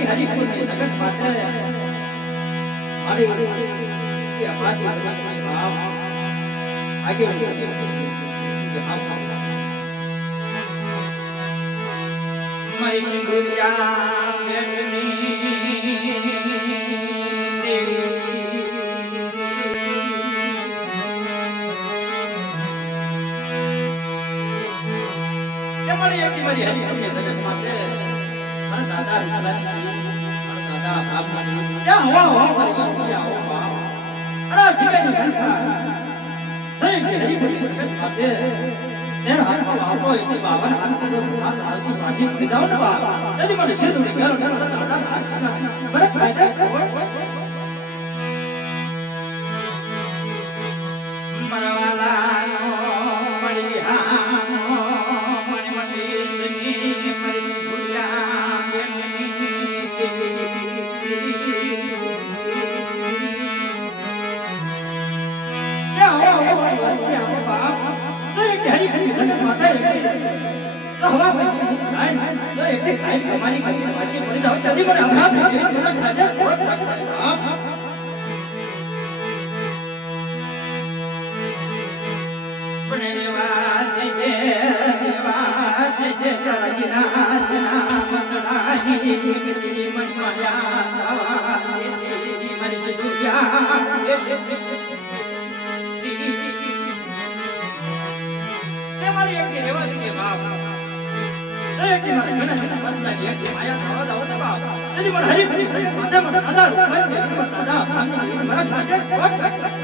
મારી હરિપુરની જગત માતે મારી કે આબાદી વસની ભાવ આગે મારી સિંધુરિયા મારી હરિપુરની જગત માતે મારા દાદા મારા દાદા બાપ ક્યાં હો ક્યાં હો બાપ અરે જીગેની ઘંટા થઈ કે હરિપુરની જગત માતે તેર હાથમાં આવતો એટલે 52 હાથનો હાથ હાલતી પાછી પડી જાવ ને બાપ તેથી મને સિંધુની ઘર મારા દાદા હાથ છે મને ફાયદા મરવાલાનો મળી હા હરિ